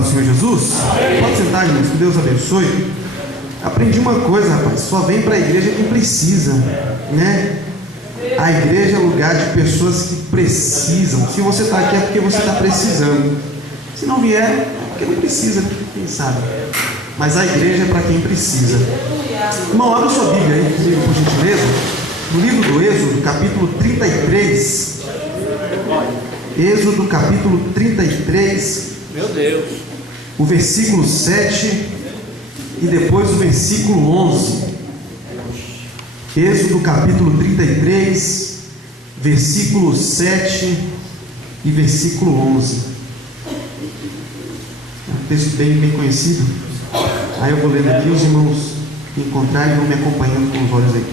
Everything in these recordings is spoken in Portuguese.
do Senhor Jesus? Amém. Pode sentar, irmãos, que Deus abençoe. Aprendi uma coisa, rapaz, só vem para a igreja quem precisa, né? A igreja é lugar de pessoas que precisam. Se você está aqui é porque você está precisando. Se não vier, é porque não precisa, quem sabe. Mas a igreja é para quem precisa. Irmão, abre sua Bíblia aí comigo, por gentileza. No livro do Êxodo, capítulo 33. Êxodo, capítulo 33. Meu Deus. O versículo 7 e depois o versículo 11. Êxodo, capítulo 33, versículo 7 e versículo 11. É um texto bem conhecido. Aí eu vou lendo aqui, os irmãos encontrarem e vão me acompanhando com os olhos aí.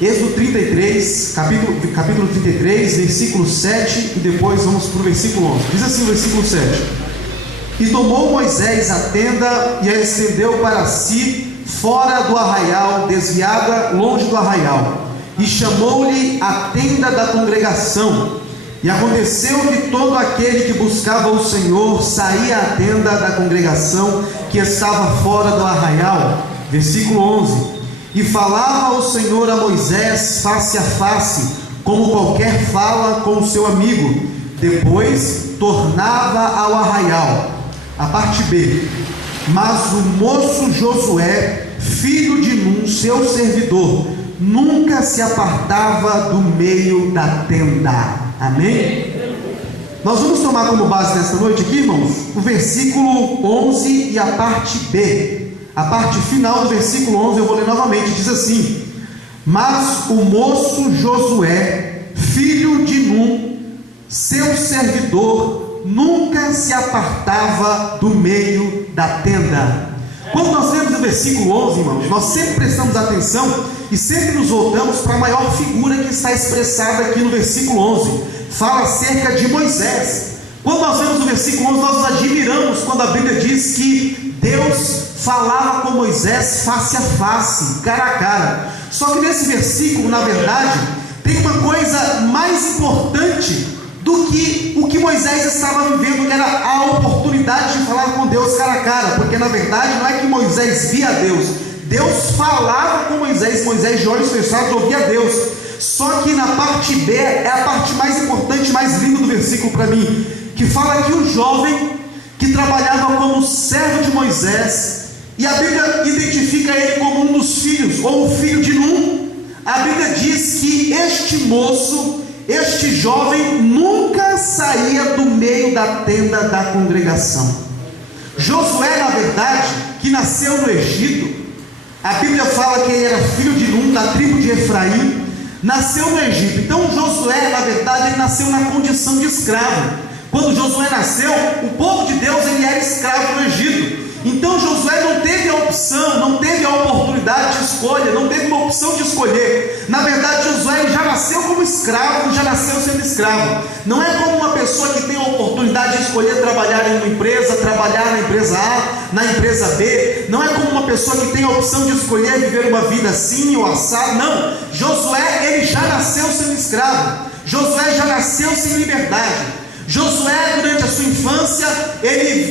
Êxodo 33, capítulo 33, versículo 7 e depois vamos para o versículo 11. Diz assim o versículo 7: E tomou Moisés a tenda e a estendeu para si fora do arraial, desviada longe do arraial, e chamou-lhe a tenda da congregação. E aconteceu que todo aquele que buscava o Senhor saía à tenda da congregação que estava fora do arraial. Versículo 11: E falava o Senhor a Moisés face a face, como qualquer fala com o seu amigo. Depois tornava ao arraial. A parte B: Mas o moço Josué, filho de Nun, seu servidor, nunca se apartava do meio da tenda. Amém? Nós vamos tomar como base nesta noite aqui, irmãos, o versículo 11 e a parte B. A parte final do versículo 11 eu vou ler novamente. Diz assim: Mas o moço Josué, filho de Nun, seu servidor, nunca se apartava do meio da tenda. Quando nós lemos o versículo 11, irmãos, nós sempre prestamos atenção e sempre nos voltamos para a maior figura que está expressada aqui no versículo 11. Fala acerca de Moisés. Quando nós lemos o versículo 11, nós nos admiramos quando a Bíblia diz que Deus falava com Moisés face a face, cara a cara. Só que nesse versículo, na verdade, tem uma coisa mais importante do que o que Moisés estava vivendo, que era a oportunidade de falar com Deus cara a cara. Porque na verdade não é que Moisés via Deus, Deus falava com Moisés, Moisés de olhos fechados ouvia Deus. Só que na parte B é a parte mais importante, mais linda do versículo para mim, que fala que o jovem que trabalhava como servo de Moisés, e a Bíblia identifica ele como um dos filhos, ou o filho de Nun. A Bíblia diz que este moço, este jovem, nunca saía do meio da tenda da congregação. Josué, na verdade, que nasceu no Egito, a Bíblia fala que ele era filho de Nun, da tribo de Efraim, nasceu no Egito. Então Josué, na verdade, ele nasceu na condição de escravo. Quando Josué nasceu, o povo de Deus, ele era escravo no Egito. Então Josué não teve a opção, não teve a oportunidade de escolha, não teve uma opção de escolher. Na verdade, Josué ele já nasceu como escravo, já nasceu sendo escravo. Não é como uma pessoa que tem a oportunidade de escolher trabalhar em uma empresa, trabalhar na empresa A, na empresa B. Não é como uma pessoa que tem a opção de escolher viver uma vida assim ou assado. Não, Josué ele já nasceu sendo escravo. Josué já nasceu sem liberdade. Josué, durante a sua infância, ele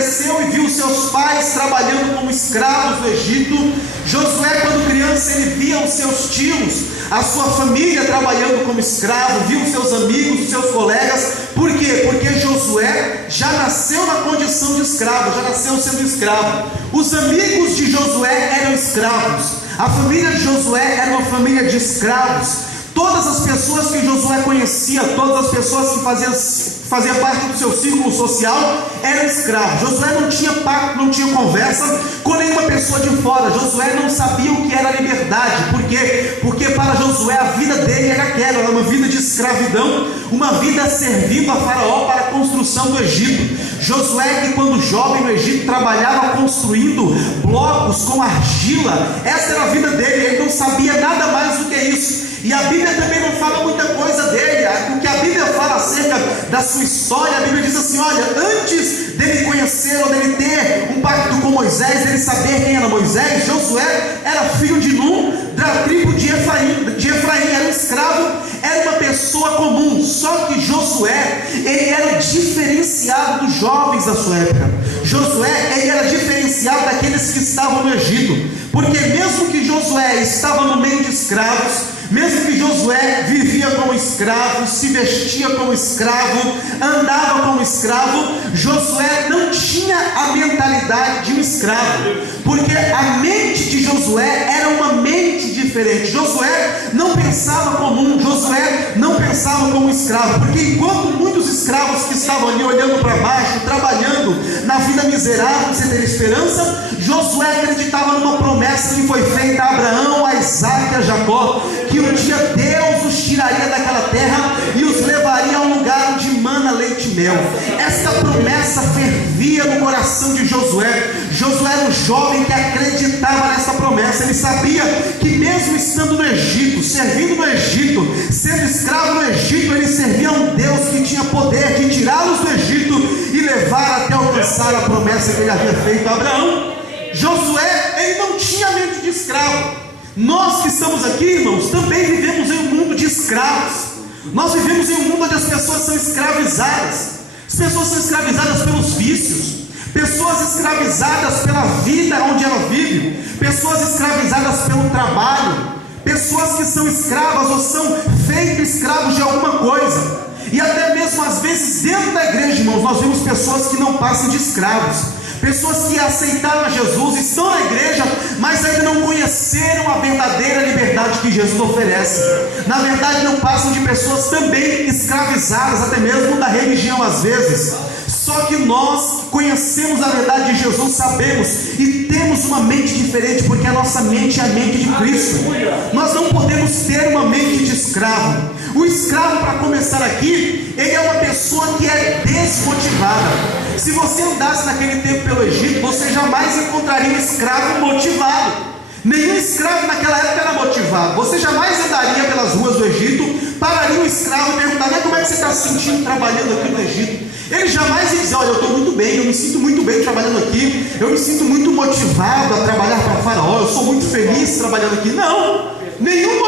cresceu e viu seus pais trabalhando como escravos no Egito. Josué, quando criança, ele via os seus tios, a sua família trabalhando como escravo, viu os seus amigos, os seus colegas. Por quê? Porque Josué já nasceu na condição de escravo, já nasceu sendo escravo. Os amigos de Josué eram escravos, a família de Josué era uma família de escravos. Todas as pessoas que Josué conhecia, todas as pessoas que faziam parte do seu círculo social eram escravos. Josué não tinha pacto, não tinha conversa com nenhuma pessoa de fora. Josué não sabia o que era liberdade. Por quê? Porque para Josué a vida dele era aquela, era uma vida de escravidão, uma vida servindo a Faraó para a construção do Egito. Josué, que quando jovem no Egito trabalhava construindo blocos com argila, essa era a vida dele, ele não sabia nada mais do que isso. E a Bíblia também não fala muita coisa dele. O que a Bíblia fala acerca da sua história, a Bíblia diz assim: olha, antes dele conhecer ou dele ter um pacto com Moisés, dele saber quem era Moisés, Josué era filho de Nun, da tribo de Efraim, era um escravo, era uma pessoa comum, só que Josué, ele era diferenciado dos jovens da sua época. Josué, ele era diferenciado daqueles que estavam no Egito, porque mesmo que Josué estava no meio de escravos, mesmo que Josué vivia como escravo, se vestia como escravo, andava como escravo, Josué não tinha a mentalidade de um escravo, porque a mente de Josué era uma mente diferente. Josué não pensava como Josué não pensava como escravo, porque enquanto muitos escravos que estavam ali olhando para baixo, trabalhando na vida miserável, sem ter esperança, Josué acreditava numa promessa que foi feita a Abraão, a Isaac e a Jacó, que um dia Deus os tiraria daquela terra e os levaria a um lugar de mana, leite e mel. Esta promessa fervia no coração de Josué. Josué era um jovem que acreditava nessa promessa. Ele sabia que mesmo estando no Egito, servindo no Egito, sendo escravo no Egito, ele servia a um Deus que tinha poder de tirá-los do Egito e levar até alcançar a promessa que ele havia feito a Abraão. Josué, ele não tinha mente de escravo. Nós que estamos aqui, irmãos, também vivemos em um mundo de escravos. Nós vivemos em um mundo onde as pessoas são escravizadas. As pessoas são escravizadas pelos vícios, pessoas escravizadas pela vida onde ela vive, pessoas escravizadas pelo trabalho, pessoas que são escravas ou são feitos escravos de alguma coisa. E até mesmo às vezes dentro da igreja, irmãos, nós vemos pessoas que não passam de escravos. Pessoas que aceitaram a Jesus, estão na igreja, mas ainda não conheceram a verdadeira liberdade que Jesus oferece. Na verdade, não passam de pessoas também escravizadas, até mesmo da religião às vezes. Só que nós conhecemos a verdade de Jesus, sabemos e temos uma mente diferente, porque a nossa mente é a mente de Cristo. Nós não podemos ter uma mente de escravo. O escravo, para começar aqui, ele é uma pessoa que é desmotivada. Se você andasse naquele tempo pelo Egito, você jamais encontraria um escravo motivado. Nenhum escravo naquela época era motivado. Você jamais andaria pelas ruas do Egito, pararia um escravo e perguntaria: como é que você está se sentindo trabalhando aqui no Egito? Ele jamais ia dizer: olha, eu estou muito bem, eu me sinto muito bem trabalhando aqui, eu me sinto muito motivado a trabalhar para Faraó, eu sou muito feliz trabalhando aqui. Não, nenhum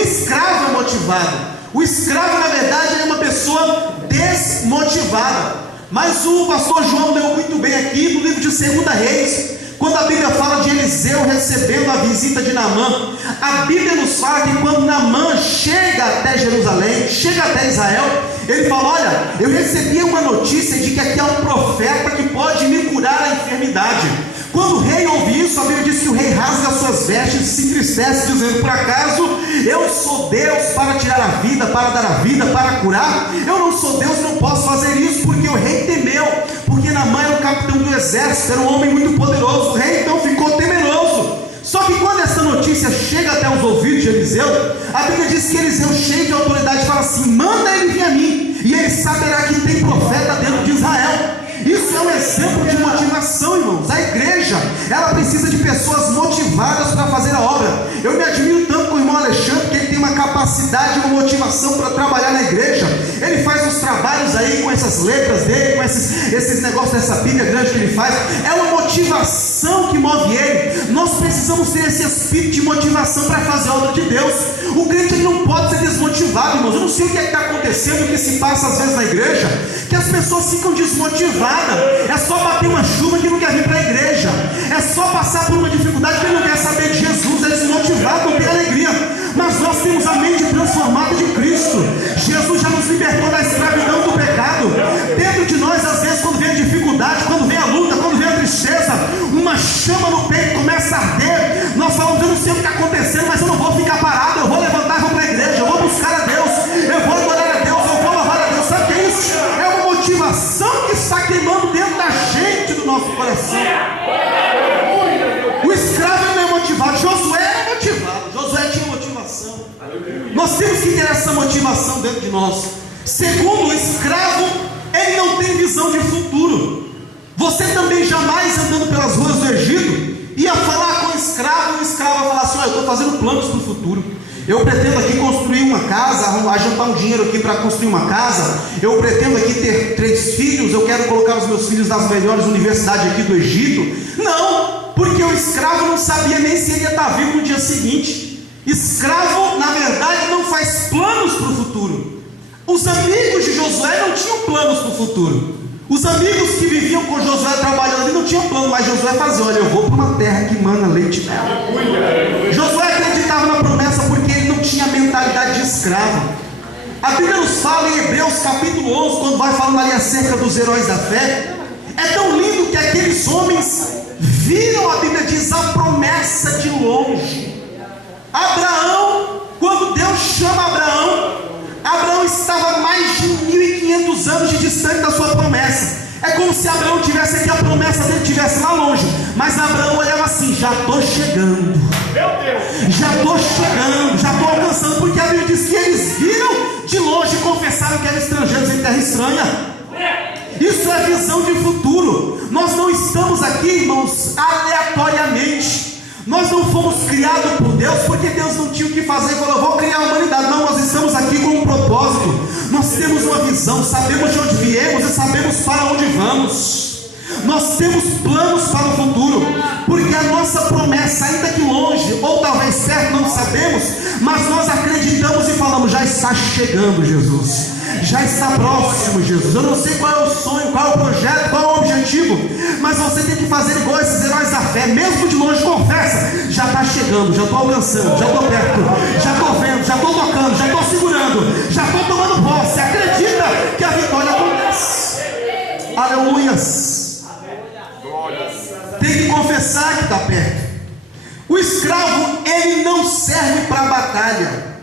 escravo é motivado. O escravo, na verdade, é uma pessoa desmotivada. Mas o pastor João leu muito bem aqui no livro de 2 Reis, quando a Bíblia fala de Eliseu recebendo a visita de Naamã. A Bíblia nos fala que quando Naamã chega até Jerusalém, chega até Israel, ele fala: olha, eu recebi uma notícia de que aqui há um profeta que pode me curar a enfermidade. Quando o rei ouve isso, a Bíblia diz que o rei rasga suas vestes e se entristece, dizendo: por acaso eu sou Deus para tirar a vida, para dar a vida, para curar? Eu não sou Deus, não posso fazer isso. Porque o rei temeu, porque Naamã era o capitão do exército, era um homem muito poderoso. O rei então ficou temeroso. Só que quando essa notícia chega até os ouvidos de Eliseu, a Bíblia diz que Eliseu, cheio de autoridade, fala assim: manda ele vir a mim, e ele saberá que tem profeta dentro de Israel. Isso é um exemplo de motivação, irmãos. A igreja, ela precisa de pessoas motivadas para fazer a obra. Eu me admiro tanto com o irmão Alexandre, que ele tem uma capacidade, uma motivação para trabalhar na igreja. Ele faz os trabalhos aí com essas letras dele, com esses negócios dessa Bíblia grande que ele faz. É uma motivação que move ele. Nós precisamos ter esse espírito de motivação para fazer a obra de Deus. O crente não pode ser desmotivado, irmãos. Eu não sei o que está acontecendo, o que se passa às vezes na igreja, que as pessoas ficam desmotivadas. É só bater uma chuva que não quer vir para a igreja, é só passar por uma dificuldade que não quer saber de Jesus, é desmotivado, não tem alegria. Mas nós temos a mente transformada de Cristo. Jesus já nos libertou da escravidão do pecado. Dentro de nós, às vezes, quando vem a dificuldade, quando vem a luta, quando vem a tristeza, uma chama no peito começa a arder. Nós falamos: eu não sei o que está acontecendo, mas eu não vou ficar parado, eu vou levantar e vou para a igreja, eu vou buscar a Deus, eu vou adorar a Deus, eu vou louvar a Deus. Sabe o que é isso? É uma motivação que está queimando dentro da gente, do nosso coração. O escravo não é motivado. Josué era motivado. Josué tinha motivação. Nós temos que ter essa motivação dentro de nós. Segundo, o escravo, ele não tem visão de futuro. Você também jamais, andando pelas ruas do Egito, ia falar com o escravo, e o escravo ia falar assim: olha, eu estou fazendo planos para o futuro. Eu pretendo aqui construir uma casa, ajuntar um dinheiro aqui para construir uma casa. Eu pretendo aqui ter 3 filhos. Eu quero colocar os meus filhos nas melhores universidades aqui do Egito. Não, porque o escravo não sabia nem se ele ia estar vivo no dia seguinte. Escravo, na verdade, não faz planos para o futuro. Os amigos de Josué não tinham planos para o futuro. Os amigos que viviam com Josué trabalhando ali não tinham plano, mas Josué fazia: olha, eu vou para uma terra que mana leite e mel. Josué acreditava na promessa porque ele não tinha mentalidade de escravo. A Bíblia nos fala em Hebreus capítulo 11, quando vai falando ali acerca dos heróis da fé, é tão lindo que aqueles homens viram, a Bíblia diz, a promessa de longe. Abraão, quando Deus chama Abraão estava a mais de 1.500 anos de distante da sua promessa. É como se Abraão tivesse aqui, a promessa dele estivesse lá longe, mas Abraão olhava assim: já estou chegando, já estou chegando, já estou alcançando, porque a Bíblia diz que eles viram de longe e confessaram que eram estrangeiros em terra estranha. Isso é visão de futuro. Nós não estamos aqui, irmãos, aleatoriamente. Nós não fomos criados por Deus porque Deus não tinha o que fazer e falou: vou criar a humanidade. Não, nós estamos aqui com um propósito. Nós temos uma visão, sabemos de onde viemos e sabemos para onde vamos. Nós temos planos para o futuro, porque a nossa promessa, ainda que longe ou talvez perto, não sabemos, mas nós acreditamos e falamos: já está chegando, Jesus, já está próximo, Jesus. Eu não sei qual é o sonho, qual é o projeto, qual é o objetivo, mas você tem que fazer igual esses heróis da fé, mesmo de longe, confessa: já está chegando, já estou alcançando, já estou perto, já estou vendo, já estou tocando, já estou segurando, já estou tomando posse. Acredita que a vitória acontece. Aleluias. Tem que confessar que está perto. O escravo, ele não serve para a batalha.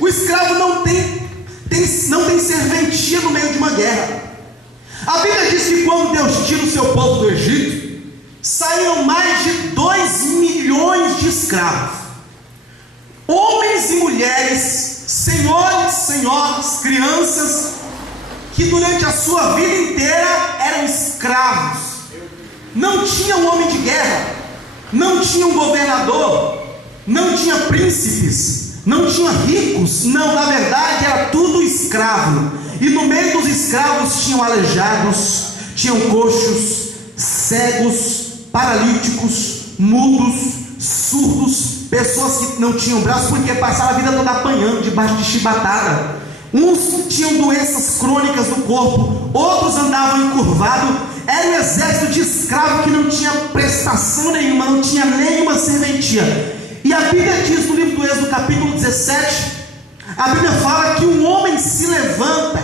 O escravo não tem serventia no meio de uma guerra. A Bíblia diz que quando Deus tira o seu povo do Egito, saíram mais de 2 milhões de escravos, homens e mulheres, senhores, senhoras, crianças, que durante a sua vida inteira eram escravos. Não tinha um homem de guerra, não tinha um governador, não tinha príncipes, não tinha ricos. Não, na verdade era tudo escravo. E no meio dos escravos tinham aleijados, tinham coxos, cegos, paralíticos, mudos, surdos, pessoas que não tinham braços porque passaram a vida toda apanhando debaixo de chibatada. Uns tinham doenças crônicas no corpo, outros andavam encurvados. Era um exército de escravo que não tinha prestação nenhuma, não tinha nenhuma serventia. E a Bíblia diz no livro do Êxodo, capítulo 17, a Bíblia fala que um homem se levanta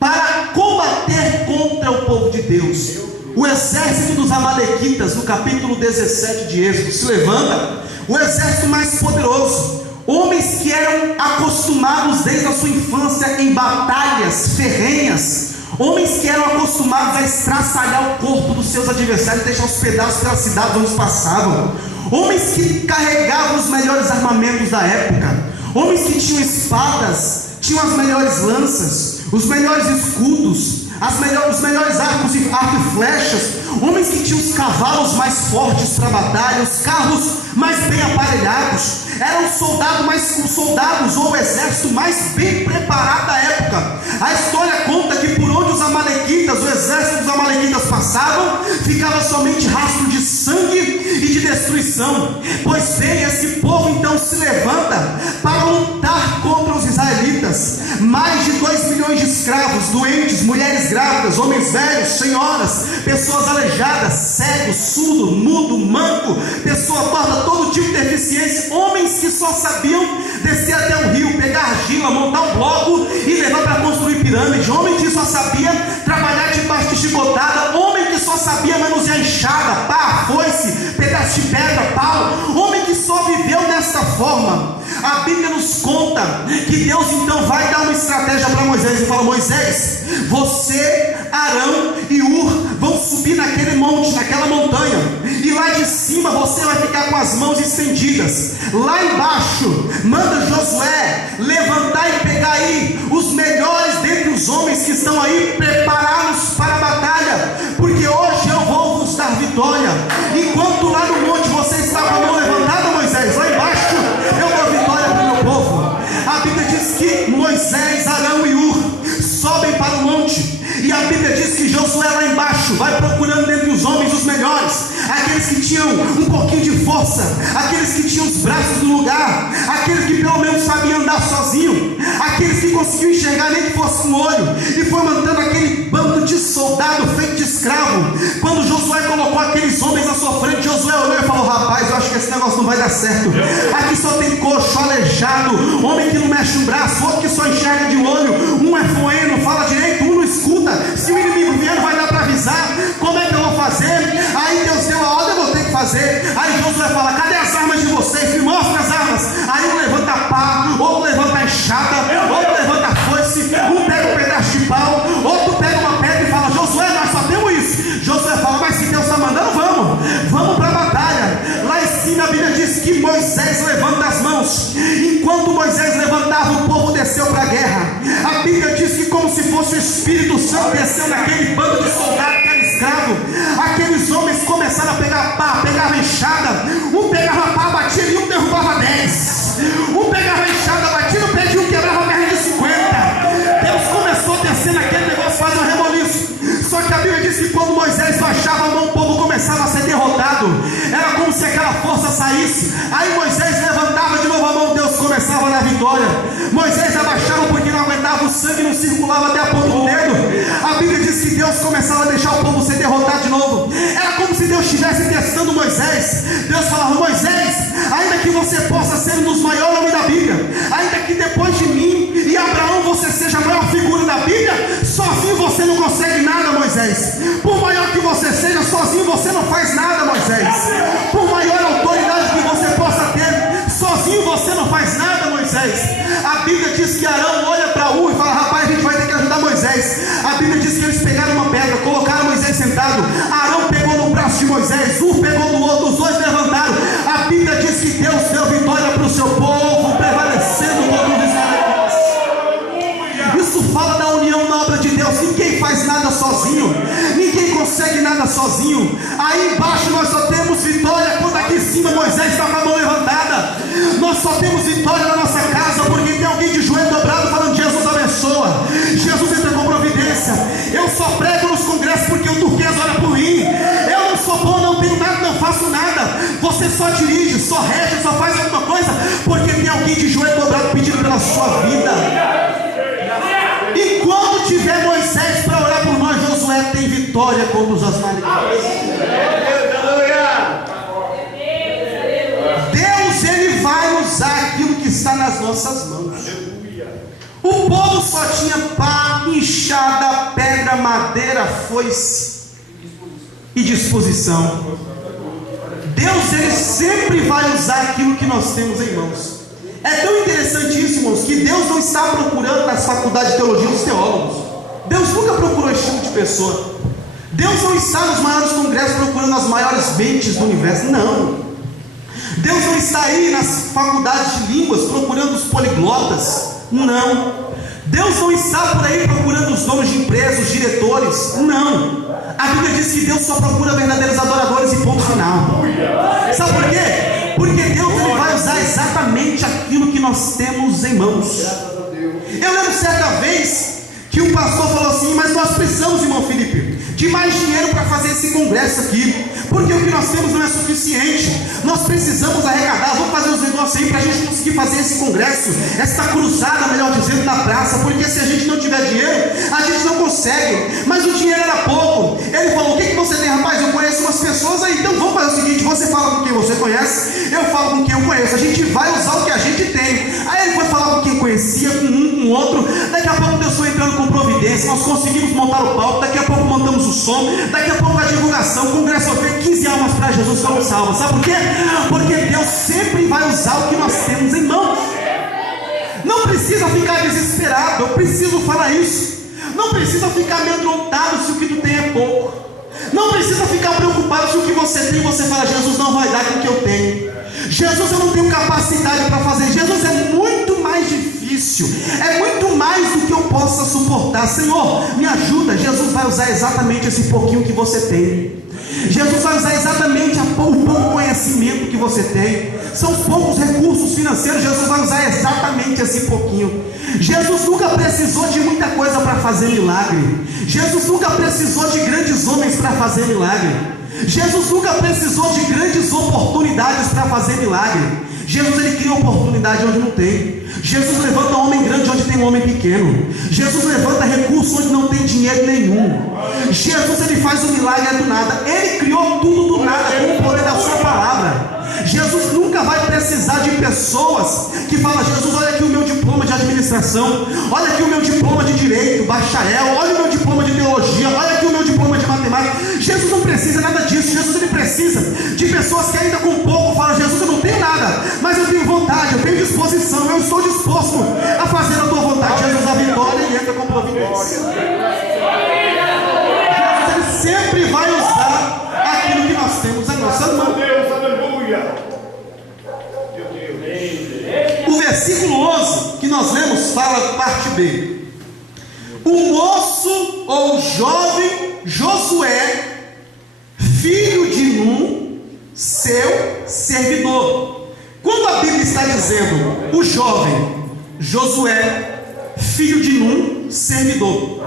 para combater contra o povo de Deus. O exército dos Amalequitas, no capítulo 17 de Êxodo, se levanta, o exército mais poderoso. Homens que eram acostumados desde a sua infância em batalhas ferrenhas, homens que eram acostumados a estraçalhar o corpo dos seus adversários, deixar os pedaços pela cidade onde passavam, homens que carregavam os melhores armamentos da época, homens que tinham espadas, tinham as melhores lanças, os melhores escudos, os melhores arcos e flechas, homens que tinham os cavalos mais fortes para a batalha, os carros mais bem aparelhados. Eram os soldados ou o exército mais bem preparado da época. A história conta que por onde os amalequitas, o exército dos amalequitas passavam, ficava somente rastro de sangue e de destruição. Pois bem, esse povo então se levanta para lutar contra os israelitas. Mais de 2 milhões de escravos, doentes, mulheres grávidas, homens velhos, senhoras, pessoas aleijadas, cegos, surdo, mudo, manco, pessoa torta, todo tipo de deficiência, homens que só sabiam descer até o rio, pegar argila, montar um bloco e levar para construir pirâmide, homem que só sabia trabalhar debaixo de chicotada, homem que só sabia manusear enxada, pá, foice, pedaço de pedra, pau, homem que só viveu desta forma. A Bíblia nos conta que Deus então vai dar uma estratégia para Moisés e fala: Moisés, você, Arão e Ur vão subir naquele monte, naquela montanha, e lá de cima você vai ficar com as mãos estendidas. Lá embaixo manda Josué levantar e pegar aí os melhores dentre os homens que estão aí, prepará-los para a batalha, porque hoje eu vou vos dar vitória. Enquanto lá no monte você está com a mão levantada, Moisés, lá embaixo eu dou vitória para o meu povo. A Bíblia diz que Moisés, Arão e Ur sobem para o monte, e a Bíblia diz que Josué lá embaixo vai procurando dentre os homens os melhores, aqueles que tinham tinham um pouquinho de força, aqueles que tinham os braços no lugar, aqueles que pelo menos sabiam andar sozinho, aqueles que conseguiam enxergar nem que fosse com o olho, e foi mandando aquele bando de soldado feito de escravo. Quando Josué colocou aqueles homens à sua frente, Josué olhou e falou: rapaz, eu acho que esse negócio não vai dar certo. Aqui só tem coxo, aleijado, homem que não mexe um braço, outro que só enxerga de olho, um é foeno, fala direito, um não escuta. Se o inimigo vier, não vai dar para avisar. Como é que eu vou fazer? Aí Deus deu a ordem, eu vou ter que fazer. Aí Josué fala: cadê as armas de vocês? Me mostra as armas. Aí um levanta a pá, outro levanta a enxada, outro levanta a foice, um pega um pedaço de pau, outro pega uma pedra e fala: Josué, nós só temos isso. Josué fala: mas se Deus está mandando, vamos para a batalha. Lá em cima a Bíblia diz que Moisés levanta as mãos. Enquanto Moisés levantava, o povo desceu para a guerra. A Bíblia diz que como se fosse o Espírito Santo desceu naquele bando de soldados que era escravo. Aqueles homens começaram a pegar pá, pegavam enxada, um pegava pá, batia e um derrubava 10, um pegava enxada, batia no pé de um, quebrava a perna de 50. Deus começou a descer naquele negócio, fazer um reboliço. Só que a Bíblia diz que quando Moisés baixava a mão, o povo começava a ser derrotado. Era como se aquela força saísse. Aí Moisés levantava de novo a mão, Deus começava a dar vitória. Moisés abaixava porque não aguentava, o sangue não circulava até a ponta do dedo. A Bíblia diz que Deus começava a deixar o povo ser derrotado de novo. Era como se Deus estivesse testando Moisés. Deus falava: Moisés, ainda que você possa ser um dos maiores homens da Bíblia, ainda que depois de mim e Abraão você seja a maior figura da Bíblia, sozinho você não consegue nada, Moisés. Por maior que você seja, sozinho você não faz nada, Moisés. Por maior autoridade que você possa ter, sozinho você não faz nada, Moisés. A Bíblia diz que Arão olha para e fala: rapaz, a gente vai ter que ajudar Moisés. A Bíblia diz que eles pegaram uma pedra, colocaram Moisés sentado, Arão pegou no braço de Moisés, pegou no outro, os dois levantaram. A Bíblia diz que Deus deu vitória para o seu povo, prevalecendo contra os israelitas. Isso fala da união na obra de Deus. Ninguém faz nada sozinho, ninguém consegue nada sozinho. Aí embaixo nós só temos vitória quando aqui em cima Moisés está com a mão levantada. Nós só temos vitória na nossa casa porque tem alguém de joelho dobrado falando: Jesus abençoa, Jesus entra com providência. Eu só prego nos congressos porque o turquês olha por mim. Eu não sou bom, não tenho nada, não faço nada. Você só dirige, só rege, só faz alguma coisa porque tem alguém de joelho dobrado pedindo pela sua vida. E quando tiver Moisés para orar por nós, Josué tem vitória contra os amalequitas. Deus, Ele vai usar aquilo que está nas nossas mãos. O povo só tinha pá, enxada, pedra, madeira, foice e disposição. Deus, Ele sempre vai usar aquilo que nós temos em mãos. É tão interessante isso, irmãos, que Deus não está procurando nas faculdades de teologia os teólogos. Deus nunca procurou esse tipo de pessoa. Deus não está nos maiores congressos procurando as maiores mentes do universo. Não. Deus não está aí nas faculdades de línguas procurando os poliglotas. Não. Deus não está por aí procurando os donos de empresas, os diretores. Não. A Bíblia diz que Deus só procura verdadeiros adoradores e ponto final. Sabe por quê? Porque Deus, Ele vai usar exatamente aquilo que nós temos em mãos. Eu lembro certa vez que um pastor falou assim: mas nós precisamos, irmão Felipe, de mais dinheiro para fazer esse congresso aqui, porque o que nós temos não é suficiente. Nós precisamos arrecadar, vamos fazer os negócios aí para a gente conseguir fazer esse congresso, essa cruzada, melhor dizendo, na praça, porque se a gente não tiver dinheiro, a gente não consegue. Mas o dinheiro era pouco. Ele falou: o que você tem? Rapaz, eu conheço umas pessoas aí, então vamos fazer o seguinte: você fala com quem você conhece, eu falo com quem eu conheço, a gente vai usar o que a gente tem. Aí ele foi falar com quem conhecia, com um, com outro. Daqui a pouco Deus foi entrando com providência, nós conseguimos montar o palco, daqui a pouco montamos o som, daqui a pouco a divulgação, o congresso foi 15 almas para Jesus foram salvas. Sabe por quê? Porque Deus sempre vai usar o que nós temos em mãos. Não precisa ficar desesperado, eu preciso falar isso. Não precisa ficar amedrontado se o que tu tem é pouco. Não precisa ficar preocupado se o que você tem, você fala: Jesus não vai dar com o que eu tenho. Jesus, eu não tenho capacidade para fazer. Jesus, é muito mais difícil, é muito mais do que eu possa suportar. Senhor, me ajuda. Jesus vai usar exatamente esse pouquinho que você tem. Jesus vai usar exatamente o pouco conhecimento que você tem. São os poucos recursos financeiros. Jesus vai usar exatamente esse pouquinho. Jesus nunca precisou de muita coisa para fazer milagre. Jesus nunca precisou de grandes homens para fazer milagre. Jesus nunca precisou de grandes oportunidades para fazer milagre. Jesus, ele cria oportunidade onde não tem. Jesus levanta homem grande onde tem um homem pequeno. Jesus levanta recurso onde não tem dinheiro nenhum. Jesus, ele faz o milagre do nada. Ele criou tudo do nada com o poder da sua palavra. Jesus nunca vai precisar de pessoas que falam: Jesus, olha aqui o meu diploma de administração, olha aqui o meu diploma de direito, bacharel, olha o meu diploma de teologia, olha aqui o meu diploma de matemática. Jesus não precisa nada disso. Jesus, ele precisa de pessoas que ainda com pouco falam: Jesus, eu não tenho nada, mas eu tenho vontade, eu tenho disposição, eu estou disposto a fazer a tua vontade. Jesus, a vitória, ele entra com providência. Jesus, ele sempre vai usar aquilo que nós temos em nossa mão. O versículo 11 que nós lemos fala, parte B: o moço ou jovem Josué, filho de Num, seu servidor. Quando a Bíblia está dizendo o jovem Josué, filho de Num, servidor,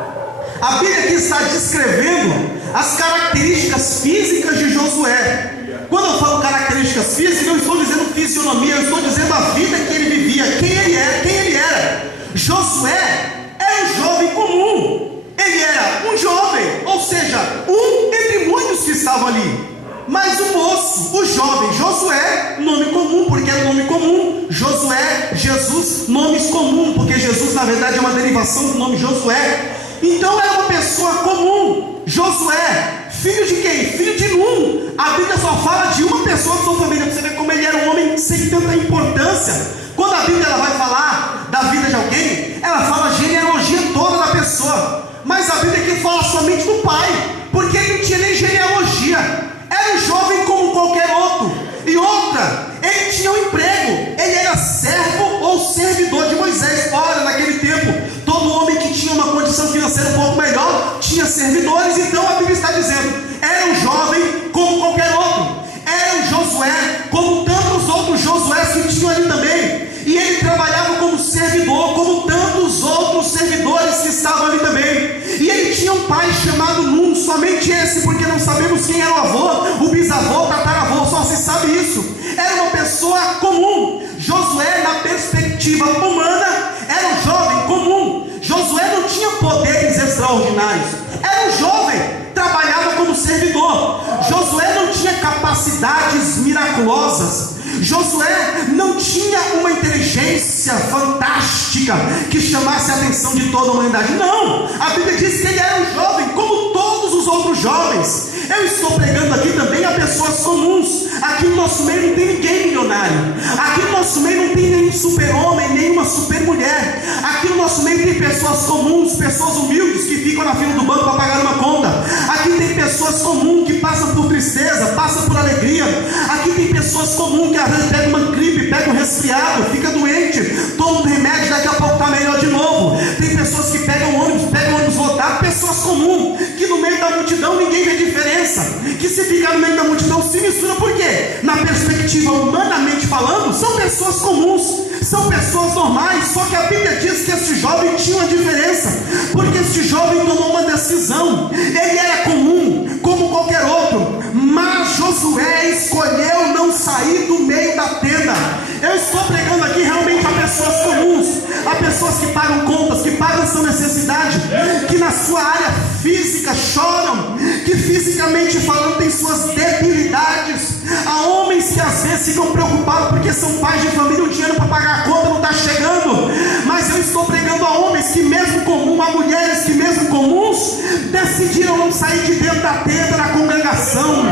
a Bíblia aqui está descrevendo as características físicas de Josué. Quando eu falo características físicas, eu estou dizendo fisionomia, eu estou dizendo a vida que ele vivia, quem ele era. Josué era um jovem comum, ele era um jovem, ou seja, um entre muitos que estavam ali. Mas o moço, o jovem Josué, nome comum, porque era nome comum. Josué, Jesus, nomes comuns, porque Jesus na verdade é uma derivação do nome Josué. Então era uma pessoa comum. Josué, filho de quem? Filho de Num. A Bíblia só fala de uma pessoa da sua família, para você ver como ele era um homem sem tanta importância. Quando a Bíblia ela vai falar da vida de alguém, ela fala a genealogia toda da pessoa. Mas a Bíblia aqui fala somente do pai, porque ele não tinha nem genealogia. Era um jovem como qualquer outro. E outra, ele tinha um emprego, ele era servo ou servidor de Moisés. Ora, naquele tempo, todo homem que tinha uma condição financeira um pouco melhor tinha servidores. Então a Bíblia está dizendo: era um jovem como qualquer outro, era um Josué como tantos outros Josués que tinham ali também. E ele trabalhava como servidor, como tantos outros servidores que estavam ali também. E ele tinha um pai chamado Num, somente esse, porque não sabemos quem era o avô, o bisavô, o tataravô, só se sabe isso. Era uma pessoa comum. Josué, na perspectiva humana, era um jovem comum. Josué não tinha poderes extraordinários, era um jovem, trabalhava como servidor. Josué não tinha capacidades miraculosas. Josué não tinha uma inteligência fantástica que chamasse a atenção de toda a humanidade. Não, a Bíblia diz que ele era um jovem como todos os outros jovens. Eu estou pregando aqui também a pessoas comuns. Aqui no nosso meio não tem ninguém milionário. Aqui no nosso meio não tem nenhum super-homem, nenhuma super-mulher. Aqui no nosso meio tem pessoas comuns, pessoas humildes que ficam na fila do banco para pagar uma conta. Aqui tem pessoas comuns que passam por tristeza, passam por alegria. Aqui tem pessoas comuns que às vezes pegam uma gripe, pegam um resfriado, fica doente, toma um remédio, daqui a pouco está melhor de novo. Tem pessoas que pegam ônibus lotado, pessoas comuns que no meio da multidão ninguém vê diferença. Que se ficar no meio da multidão se mistura, por quê? Na perspectiva humanamente falando, são pessoas comuns, são pessoas normais. Só que a Bíblia diz que este jovem tinha uma diferença, porque este jovem tomou uma decisão. Ele era comum, como qualquer outro, mas Josué escolheu não sair do meio da tenda. Eu estou pregando aqui realmente a pessoas comuns, a pessoas que pagam contas, que pagam sua necessidade, que na sua área física choram, que fisicamente falando tem suas debilidades. Há homens que às vezes ficam preocupados porque são pais de família, o dinheiro para pagar a conta não está chegando. Mas eu estou pregando a homens que mesmo comum, a mulheres que mesmo comuns, decidiram não sair de dentro da tenda na congregação,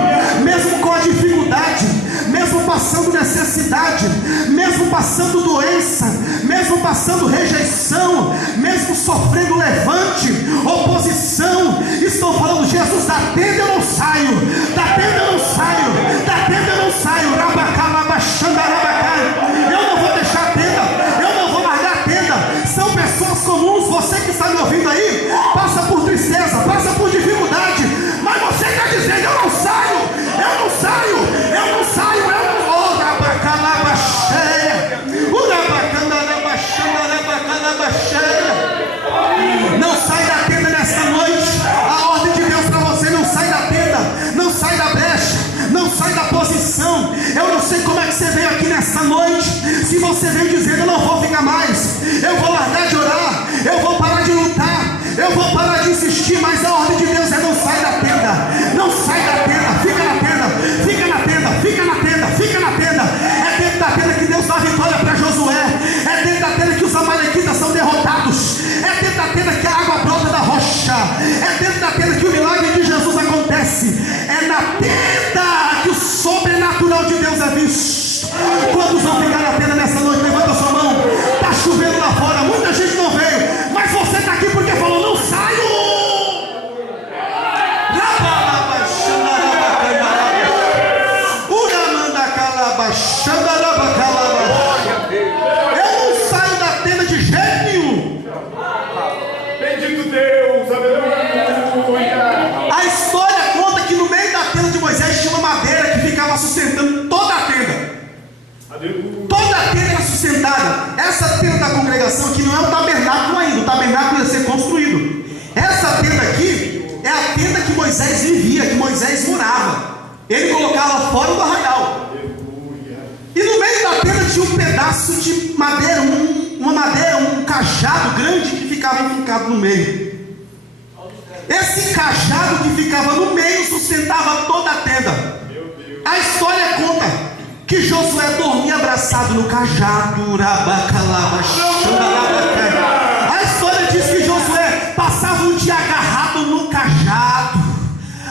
mesmo com a dificuldade, mesmo passando necessidade, mesmo passando doença, mesmo passando rejeição, mesmo sofrendo levante, oposição. Estou falando: Jesus, da tenda eu não saio, da tenda eu não saio, da tenda eu não saio. Eu não vou deixar a tenda, eu não vou largar a tenda. São pessoas comuns. Você que está me ouvindo aí, passa por tristeza, passa por dificuldade, mas você está dizendo: eu não saio, eu não saio, eu não saio, eu não. Não sai da tenda nesta noite. A ordem de Deus para você: não sai da tenda, não nessa noite. Se você vem dizendo, eu não vou ficar mais, eu vou largar de orar, eu vou parar de lutar, eu vou parar de insistir, mas a ordem de Deus é: não sai da tenda, não sai da tenda, fica na tenda, fica na tenda, fica na tenda, fica na tenda. É dentro da tenda que Deus dá vitória para Josué, é dentro da tenda que os amalequitas são derrotados, é dentro da tenda que a água brota da rocha, é dentro da tenda que o milagre de Jesus acontece, é na tenda que o sobrenatural de Deus é visto. Quantos vão ficar na tenda nessa noite? Levanta a sua mão. Está chovendo lá fora, muita gente não veio, mas você está aqui porque falou: não saio. Eu não saio da tenda de jeito nenhum. Bendito Deus, aleluia. A história conta que no meio da tenda de Moisés tinha uma madeira que ficava sustentando toda a tenda. Aleluia. Toda a tenda era sustentada. Essa tenda da congregação aqui não é o tabernáculo ainda, o tabernáculo ia ser construído. Essa tenda aqui é a tenda que Moisés vivia, que Moisés morava. Ele colocava fora do arraial. E no meio da tenda tinha um pedaço de madeira, um cajado grande que ficava enfincado no meio. Esse cajado que ficava no meio sustentava toda a tenda. A história conta que Josué dormia abraçado no cajado. A história diz que Josué passava um dia agarrado no cajado.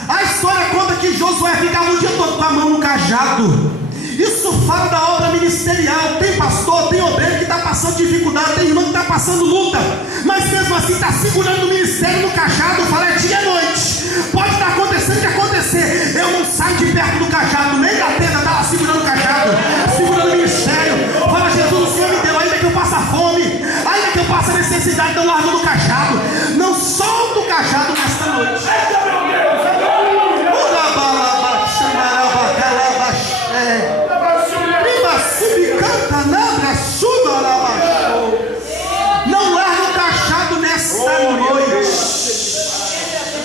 A história conta que Josué ficava o dia todo com a mão no cajado. Isso fala da obra ministerial. Tem pastor, tem obreiro que está passando dificuldade, tem irmão que está passando luta, mas mesmo assim está segurando o ministério no cajado. Fala: é dia e noite, pode estar acontecendo o que acontecer, eu não saio de perto do cajado. No meio da tenda está lá segurando o cajado, segurando o ministério. Fala: Jesus, o Senhor me deu, ainda que eu passe fome, ainda que eu passe necessidade, não largo do cajado, não solto o cajado nesta noite. Não larga o cajado nesta noite.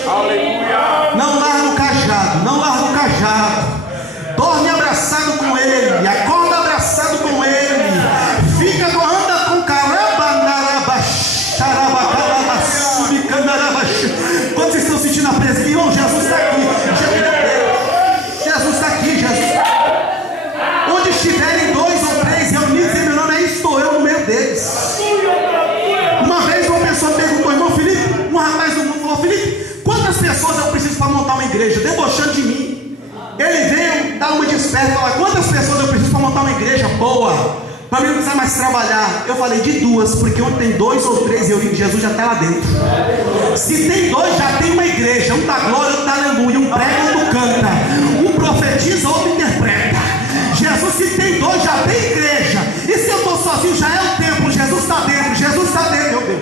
Aleluia. Não larga o cajado, não larga o cajado. Dorme abraçado com ele, acorda abraçado com ele, anda com quando vocês estão sentindo a presença, irmão, Jesus está aqui. Jesus está aqui, Jesus está aqui. Onde estiverem 2 ou 3 reunidos em meu nome, aí estou eu no meio deles. Uma vez uma pessoa perguntou: irmão Felipe, um rapaz do mundo falou: Felipe, quantas pessoas eu preciso para montar uma igreja? Debochando de mim. Ele veio dar uma desperta e falar: quantas pessoas eu preciso para montar uma igreja boa, para mim não precisar mais trabalhar? Eu falei: de 2, porque onde tem 2 ou 3 reunidos, Jesus já está lá dentro. Se tem 2, já tem uma igreja. Um dá glória, outro dá aleluia, um prega, outro canta, um profetiza, outro interpreta. Jesus, se tem 2, já tem igreja. E se eu estou sozinho, já é o templo. Jesus está dentro, Jesus está dentro, meu Deus.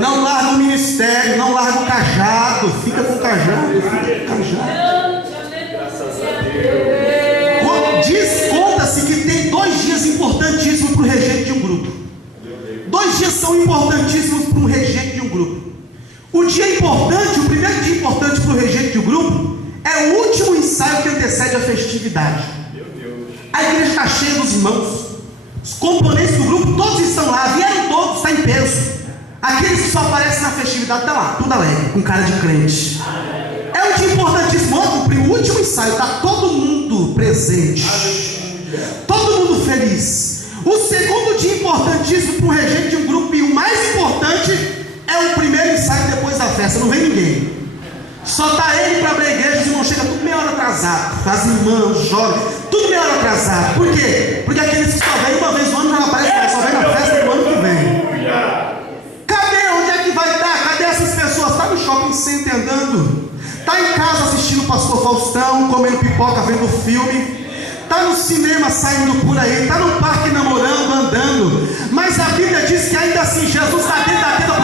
Não larga o ministério, não larga o cajado. Fica com o cajado, fica com o cajado. Conta-se que tem 2 dias importantíssimos para o regente de um grupo. 2 dias são importantíssimos para o regente de um grupo. O dia importante, o primeiro dia importante para o regente de um grupo, é o último ensaio que antecede a festividade. A igreja está cheia dos irmãos, os componentes do grupo, todos estão lá, vieram todos, está em peso. Aqueles que só aparecem na festividade estão lá, tudo alegre, com cara de crente. É um dia importantíssimo. O último ensaio, está todo mundo presente, todo mundo feliz. O segundo dia importantíssimo para o regente de um grupo, e o mais importante, é o primeiro ensaio depois da festa. Não vem ninguém, só está ele para abrir a igreja. Os irmãos chegam tudo meia hora atrasado, as irmãs, os jovens, tudo meia hora atrasado. Por quê? Porque aqueles que só vêm uma vez no ano já não aparecem, só vem na festa do ano que vem. Cadê? Onde é que vai estar? Cadê essas pessoas? Está no shopping center andando, está em casa assistindo o pastor Faustão, comendo pipoca, vendo filme, está no cinema saindo por aí, está no parque namorando, andando. Mas a Bíblia diz que ainda assim Jesus está dentro da tenda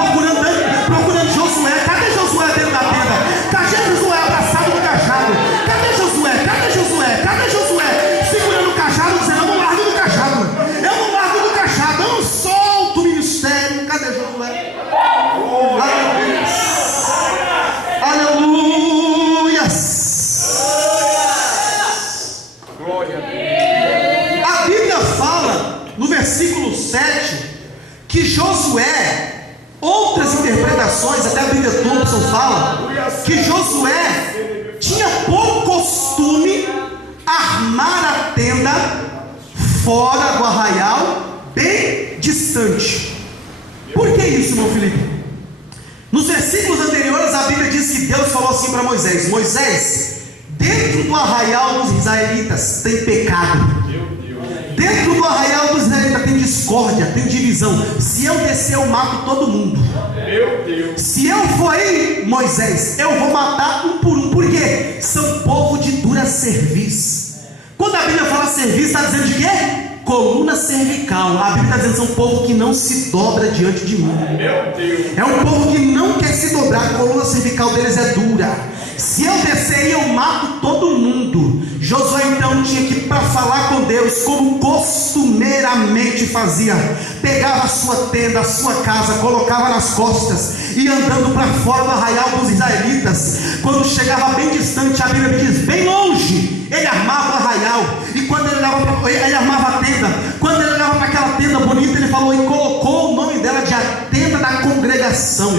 procurando Josué. Cadê Josué dentro da tenda? Cadê Josué abraçado no cajado? Cadê Josué? Cadê Josué? Cadê Josué? Segurando o cajado, dizendo: eu não largo do cajado, eu não largo do cajado, eu não solto o ministério. Cadê Josué? Aleluia. fala que Josué tinha por costume armar a tenda fora do arraial, bem distante. Por que isso, irmão Felipe? Nos versículos anteriores a Bíblia diz que Deus falou assim para Moisés: Moisés, dentro do arraial dos israelitas tem pecado. Dentro do arraial dos israelitas tem discórdia, tem divisão. Se eu descer, eu mato todo mundo. Meu Deus. Se eu for aí, Moisés, eu vou matar um por um. Por quê? São povo de dura cerviz. Quando a Bíblia fala cerviz, está dizendo de quê? Coluna cervical. A Bíblia está dizendo que são um povo que não se dobra diante de mim. Meu Deus. É um povo que não quer se dobrar. A coluna cervical deles é dura. Se eu descer aí, eu mato todo mundo. Josué então tinha que ir para falar com Deus, como costumeiramente fazia. Pegava a sua tenda, a sua casa, colocava nas costas, e andando para fora do arraial dos israelitas. Quando chegava bem distante, a Bíblia diz, bem longe, ele armava o arraial. E quando ele armava a tenda, quando ele olhava para aquela tenda bonita, ele falou e colocou o nome dela de a tenda da congregação.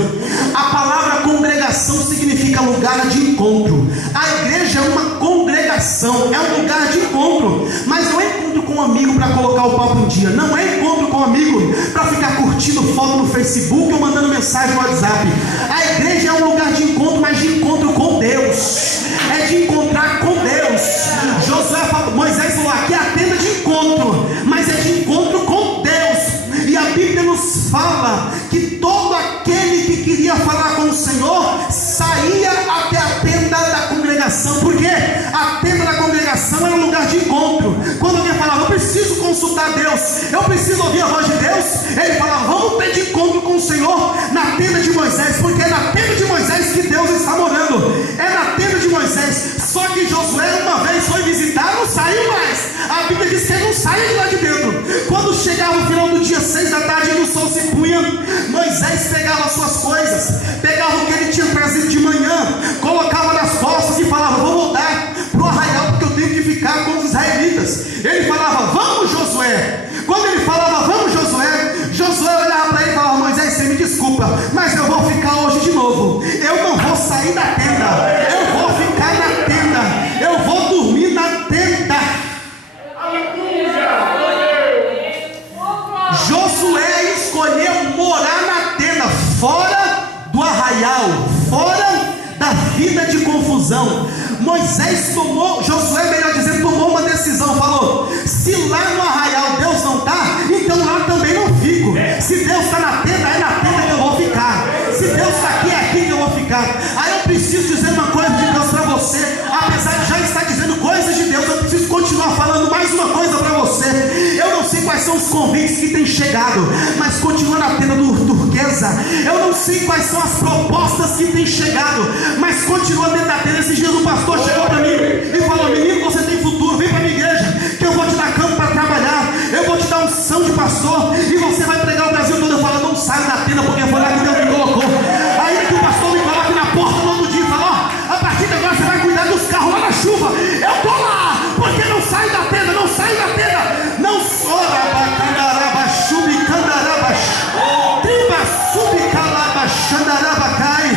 A palavra congregação significa lugar de encontro. A igreja é uma congregação, é um lugar de encontro. Mas não é encontro com um amigo para colocar o papo em dia. Não é encontro com um amigo para ficar curtindo foto no Facebook ou mandando mensagem no WhatsApp. A igreja é um lugar de encontro, mas de encontro com Deus. É de encontrar com Deus. Moisés falou, aqui é a tenda de encontro, mas é de encontro com Deus. E a Bíblia nos fala que todo aquele que queria falar com o Senhor saía até a tenda da congregação. Porque a tenda da congregação era um lugar de encontro. Quando alguém falava, eu preciso consultar Deus, eu preciso ouvir a voz de Deus, ele falava, vamos ter de encontro com o Senhor na tenda de Moisés. Porque é na tenda de Moisés que Deus está morando. É na tenda de Moisés. Só que Josué uma vez foi visitar, não saiu mais. A Bíblia diz que ele não saía de lá de dentro. Quando chegava o final do dia, 6 da tarde, e o sol se punha, Moisés pegava as suas coisas, pegava o que ele tinha trazido de manhã, colocava nas costas e falava, vou voltar para o arraial, porque eu tenho que ficar com os israelitas. Ele falava, vamos Josué. Quando ele falava, vamos Josué, Josué olhava para ele e falava, Moisés, você me desculpa, mas eu vou ficar hoje de novo. Eu não vou sair da tenda, eu vou ficar na tenda, eu vou dormir na tenda. Aleluia. Josué escolheu morar na tenda, fora do arraial, fora da vida de confusão. Josué, melhor dizendo, tomou uma decisão, falou, se lá no arraial Deus não está, então lá também não fico. Se Deus está na tenda, é na tenda que eu vou ficar. Se Deus está aqui, é aqui que eu vou ficar. Aí eu preciso dizer uma coisa de Deus para você, apesar de já estar dizendo coisas de Deus, eu preciso continuar falando mais uma coisa para você. Eu não sei quais são os convites que têm chegado, mas continua na tenda do turquesa. Eu não sei quais são as propostas que têm chegado, mas continua dentro da tenda. Esses dias o pastor chegou para mim e falou, menino, você tem futuro, vem para a minha igreja, que eu vou te dar campo para trabalhar, eu vou te dar unção de pastor, e você vai pregar o Brasil todo. Eu falo, não saio da tenda, porque foi lá que Deus me colocou. Ainda que o pastor me coloque na porta no outro dia e fala, a partir de agora você vai cuidar dos carros lá na chuva, eu estou lá, porque não saio da tenda, não saio da tenda, não sora, bacandaraba, chubicandaraba, triba, subicalaba, xandarabacai.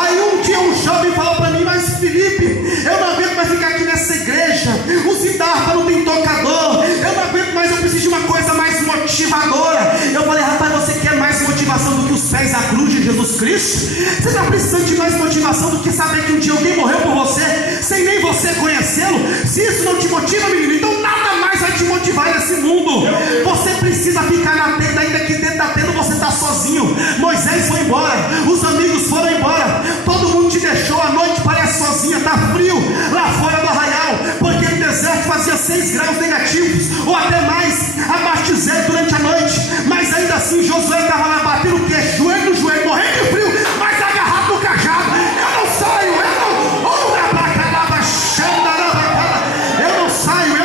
Aí um dia um jovem falou para mim, mas Felipe, eu não aguento mais ficar aqui nessa igreja, o Siddhartha não tem tocador, eu não aguento mais, eu preciso de uma coisa mais motivadora. Eu falei, rapaz, você quer mais motivação do que os pés à cruz de Jesus Cristo? Você está precisando de mais motivação do que saber que um dia alguém morreu por você, sem nem você conhecê-lo? Se isso não te motiva, menino, então nada mais vai te motivar nesse mundo. Você precisa ficar na tenda, ainda que dentro da tenda você está sozinho. Moisés foi embora, os amigos foram embora, todo mundo te deixou, a noite parece sozinha, está frio lá fora do arraial, porque no deserto fazia 6 graus negativos, ou até mais, abaixo de zero durante a noite. Mas ainda assim Josué estava lá batendo o queixo, joelho no joelho, morrendo de frio, mas agarrado no cajado. Eu não saio, eu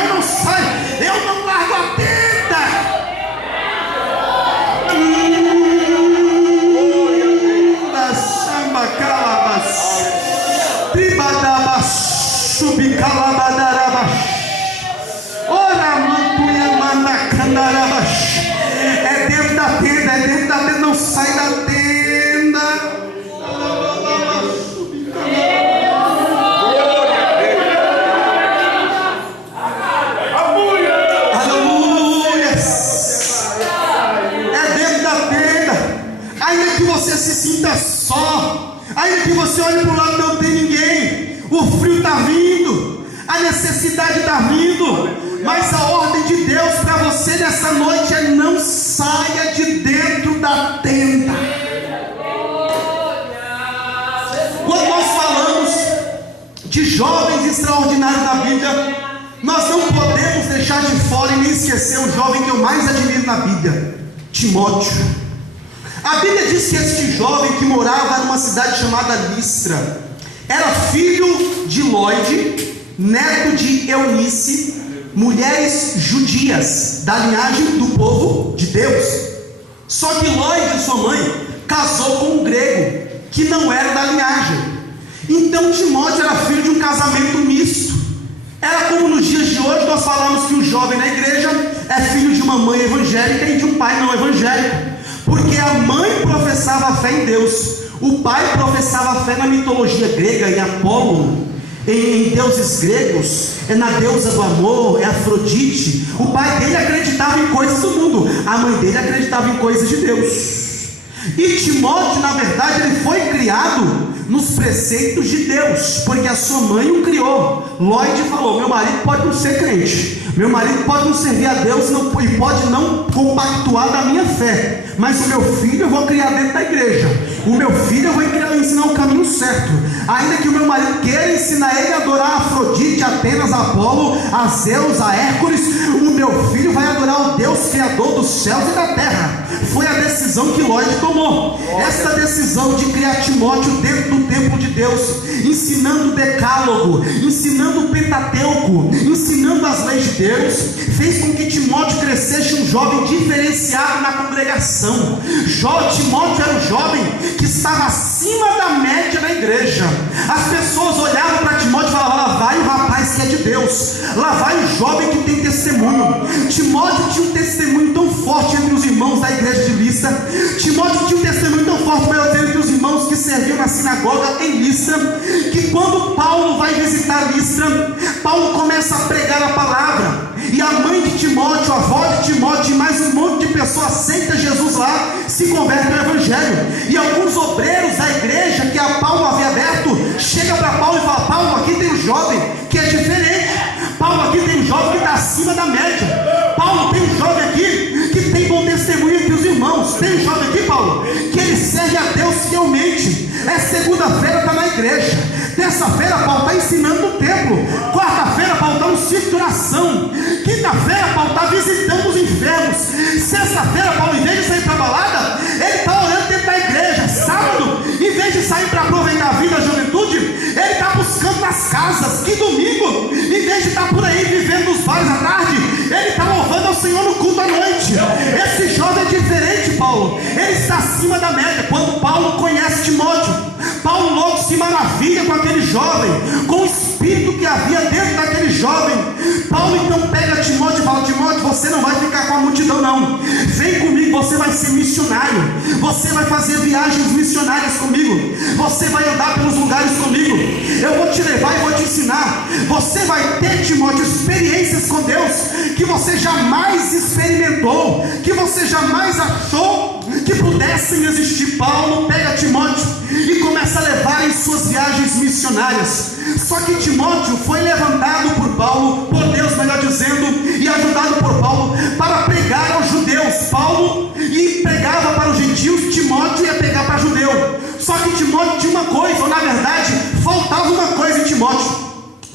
não saio, eu não largo a tenda. Samba calabas, tribadabas, subicalabadarabas, ora mantuia manacandarabas. É dentro da tenda, não sai da tenda. só, ainda que você olhe para o lado e não tem ninguém, o frio está vindo, a necessidade está vindo, mas a ordem de Deus para você nessa noite é: não saia de dentro da tenda. Quando nós falamos de jovens extraordinários da Bíblia, nós não podemos deixar de fora e nem esquecer o jovem que eu mais admiro na Bíblia, Timóteo. A Bíblia diz que este jovem que morava numa cidade chamada Listra era filho de Lóide, neto de Eunice, mulheres judias da linhagem do povo de Deus. Só que Lóide, sua mãe, casou com um grego que não era da linhagem. Então Timóteo era filho de um casamento misto. Era como nos dias de hoje nós falamos que o jovem na igreja é filho de uma mãe evangélica e de um pai não evangélico, porque a mãe professava a fé em Deus, o pai professava a fé na mitologia grega, em Apolo, em deuses gregos, é na deusa do amor, é Afrodite. O pai dele acreditava em coisas do mundo, a mãe dele acreditava em coisas de Deus. E Timóteo, na verdade, ele foi criado nos preceitos de Deus, porque a sua mãe o criou. Lóide falou: meu marido pode não ser crente, meu marido pode não servir a Deus e pode não compactuar da minha fé, mas o meu filho eu vou criar dentro da igreja, o meu filho eu vou ensinar o caminho certo, ainda que o meu marido queira ensinar ele a adorar a Afrodite, a Atenas, a Apolo, a Zeus, a Hércules, o meu filho vai adorar o Deus criador dos céus e da terra. Foi a decisão que Lóide tomou. Esta decisão de criar Timóteo dentro do templo de Deus, ensinando o decálogo, ensinando o Pentateuco, ensinando as leis de Deus, fez com que Timóteo crescesse um jovem diferenciado na congregação. Timóteo era um jovem que estava acima da média da igreja. As pessoas olhavam para Timóteo e falavam: lá vai o rapaz que é de Deus, lá vai o jovem que tem testemunho. Timóteo tinha um testemunho tão forte entre os irmãos da igreja de Listra. Timóteo tinha um testemunho tão forte entre os irmãos que serviam na sinagoga em Listra, que quando Paulo vai visitar Listra, Paulo começa a pregar a palavra, e a mãe de Timóteo, a avó de Timóteo e mais um monte de pessoas aceita Jesus lá, se converte ao evangelho. E alguns obreiros da igreja que a Paulo havia aberto chega para Paulo e fala: Paulo, aqui tem um jovem que é diferente, Paulo, aqui tem um jovem que está acima da média, Paulo, tem um jovem aqui que tem bom testemunho entre os irmãos, tem um jovem aqui, Paulo, que ele serve a Deus fielmente. É segunda-feira, está na igreja, terça-feira Paulo está ensinando no templo, quarta-feira Paulo está no circo de oração, quinta-feira Paulo está visitando os enfermos, sexta-feira Paulo, em vez de sair para a balada, ele está orando dentro da igreja, sábado, em vez de sair para aproveitar a vida, a juventude, ele está buscando nas casas, que domingo, em vez de estar por aí vivendo nos bares à tarde, ele está louvando ao Senhor no culto à noite. Esse jovem é diferente, Paulo, ele está acima da média. Quando Paulo conhece Timóteo, Paulo logo se maravilha com aquele jovem, com o espírito que havia dentro daquele jovem. Paulo então pega Timóteo e fala: Timóteo, você não vai ficar com a multidão não, vem comigo, você vai ser missionário, você vai fazer viagens missionárias comigo, você vai andar pelos lugares comigo, eu vou te levar e vou te ensinar. Você vai ter, Timóteo, experiências com Deus que você jamais experimentou, que você jamais achou que pudessem existir. Paulo pega Timóteo e começa a levar em suas viagens missionárias. Só que Timóteo foi levantado por Paulo, por Deus melhor dizendo, e ajudado por Paulo para pregar aos judeus. Paulo pregava para os gentios, Timóteo ia pregar para judeu. Só que Timóteo tinha uma coisa, ou na verdade faltava uma coisa em Timóteo.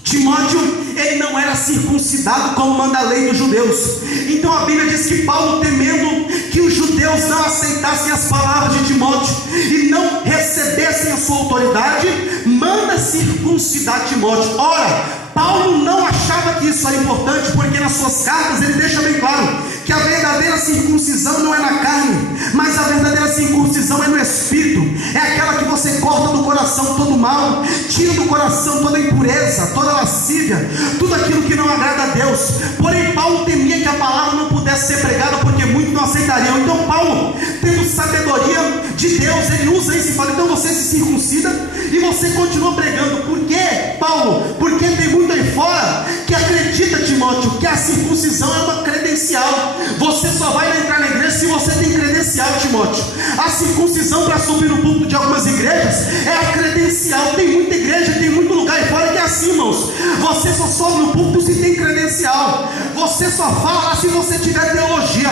Timóteo, ele não era circuncidado como manda a lei dos judeus. Então a Bíblia diz que Paulo, temendo que os judeus não aceitassem as palavras de Timóteo e não recebessem a sua autoridade, manda circuncidar Timóteo. Ora, Paulo não achava que isso era importante, porque nas suas cartas ele deixa bem claro que a verdadeira circuncisão não é na carne, mas a verdadeira circuncisão é no espírito. É aquela que você corta do coração todo mal, tira do coração toda impureza, toda lascívia, tudo aquilo que não agrada a Deus. Porém Paulo temia que a palavra não pudesse ser pregada, porque muitos não aceitariam. Então Paulo, tendo sabedoria de Deus, ele usa isso e fala: então você se circuncida e você continua pregando. Por quê, Paulo? Porque tem muito muito aí fora que acredita, Timóteo, que a circuncisão é uma credencial. Você só vai entrar na igreja se você tem credencial, Timóteo. A circuncisão para subir no púlpito de algumas igrejas é a credencial. Tem muita igreja, tem muito lugar aí fora que é assim, irmãos. Você só sobe no púlpito se tem credencial. Você só fala lá se você tiver teologia.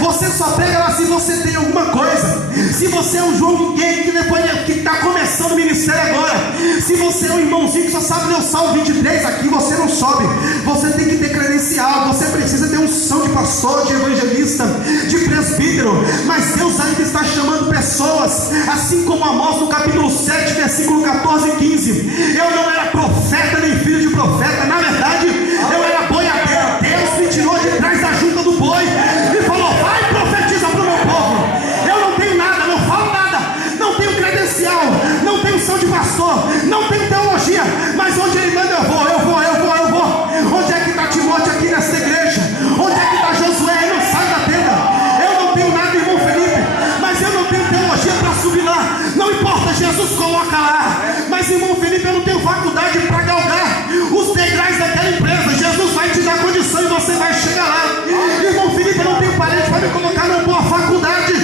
Você só prega lá se você tem alguma coisa. Se você é um João Ninguém que está começando o ministério agora, se você é um irmãozinho que só sabe ler o Salmo 23 aqui, você não sobe. Você tem que ter credencial. Você precisa ter unção de pastor, de evangelista, de presbítero. Mas Deus ainda está chamando pessoas, assim como Amós no capítulo 7, versículo 14 e 15. Eu não era profeta nem filho de profeta. Na verdade, eu era boiadeiro. Deus me tirou de trás da junta do boi e falou: vai, profetiza para o meu povo. Eu não tenho nada, não falo nada, não tenho credencial, não tenho unção de pastor, não tenho teologia, mas onde ele manda eu vou. Onde é que está Timóteo aqui nessa igreja? Onde é que está Josué? Ele não sai da tenda. Eu não tenho nada, irmão Felipe, mas eu não tenho teologia para subir lá. Não importa, Jesus coloca lá. Mas, irmão Felipe, eu não tenho faculdade para galgar os degraus daquela empresa. Jesus vai te dar condição e você vai chegar lá. Irmão Felipe, eu não tenho parente para me colocar numa boa faculdade.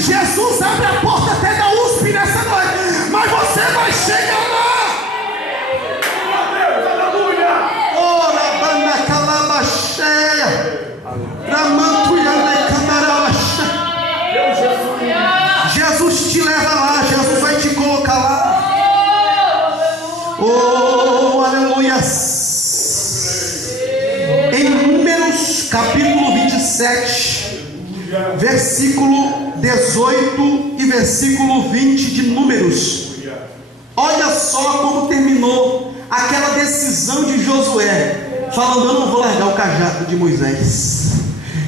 Jesus abre a porta até da USP nessa noite, mas você vai chegar lá. Jesus te leva lá, Jesus vai te colocar lá. Oh, aleluia. Em Números capítulo 27, versículo 18 e versículo 20 de Números, olha só como terminou aquela decisão de Josué, falando: eu não vou largar o cajado de Moisés,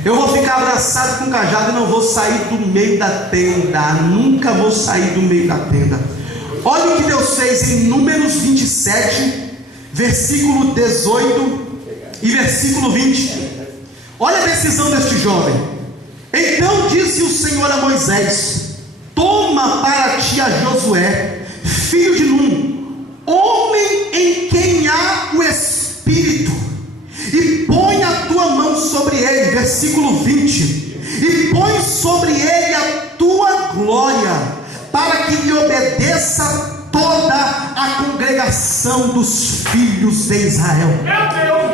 eu vou ficar abraçado com o cajado e não vou sair do meio da tenda, nunca vou sair do meio da tenda. Olha o que Deus fez em Números 27, versículo 18 e versículo 20. Olha a decisão deste jovem. Então disse o Senhor a Moisés: toma para ti a Josué, filho de Num, homem em quem há o Espírito, e põe a tua mão sobre ele. Versículo 20: e põe sobre ele a tua glória, para que lhe obedeça toda a congregação dos filhos de Israel.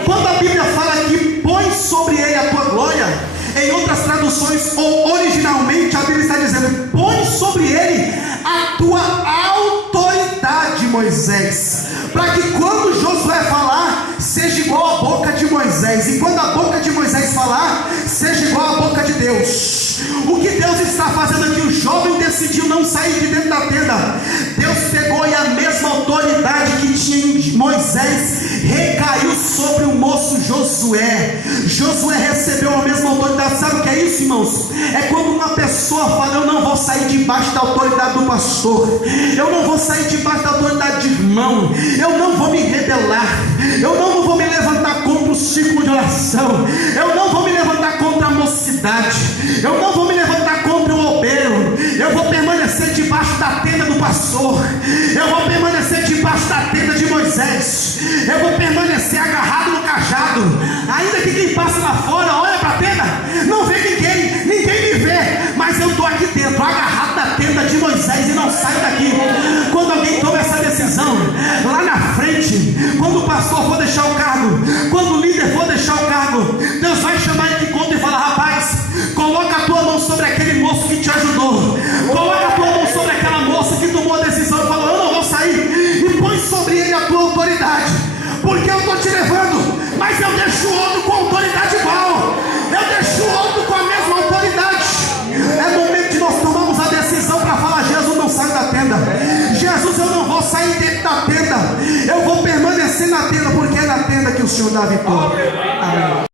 Quando a Bíblia fala que põe sobre ele a tua glória, em outras traduções, ou originalmente, a Bíblia está dizendo: põe sobre ele a tua autoridade, Moisés, para que quando Josué falar, seja igual a boca de Moisés, e quando a boca de Moisés falar, seja igual a boca de Deus. O que Deus está fazendo aqui? O jovem decidiu não sair de dentro da tenda. Deus pegou e a mesma autoridade que tinha em Moisés recaiu sobre o moço Josué. Josué recebeu a mesma autoridade. Sabe o que é isso, irmãos? É quando uma pessoa fala: eu não vou sair debaixo da autoridade do pastor, eu não vou sair debaixo da autoridade de irmão, eu não vou me rebelar, eu não vou me levantar contra o círculo de oração, eu não vou me levantar contra a mocidade, eu não vou me levantar contra o obreiro, eu vou permanecer debaixo da tenda do pastor, eu vou permanecer debaixo da tenda de Moisés, eu vou permanecer agarrado no cajado, ainda que quem passa lá fora olha para a tenda, não vê ninguém me vê, mas eu estou aqui dentro, agarrado na tenda de Moisés, e não saio daqui. Quando alguém toma essa decisão, lá na frente, quando o pastor for deixar o cargo, quando o líder for deixar o cargo, Deus vai chamar ele de conta e falar: rapaz, coloca a tua mão sobre aquele moço que te ajudou, coloca a tua mão sobre aquela moça que tomou a decisão e falou: eu não vou sair, e põe sobre ele a tua autoridade, porque eu estou te levando, mas eu deixo o outro com autoridade igual, eu deixo o outro com a mesma autoridade. É momento de nós tomarmos a decisão para falar: Jesus, não sai da tenda, Jesus, eu não vou sair dentro da tenda, eu vou permanecer na tenda, porque é na tenda que o Senhor dá a vitória. Amém.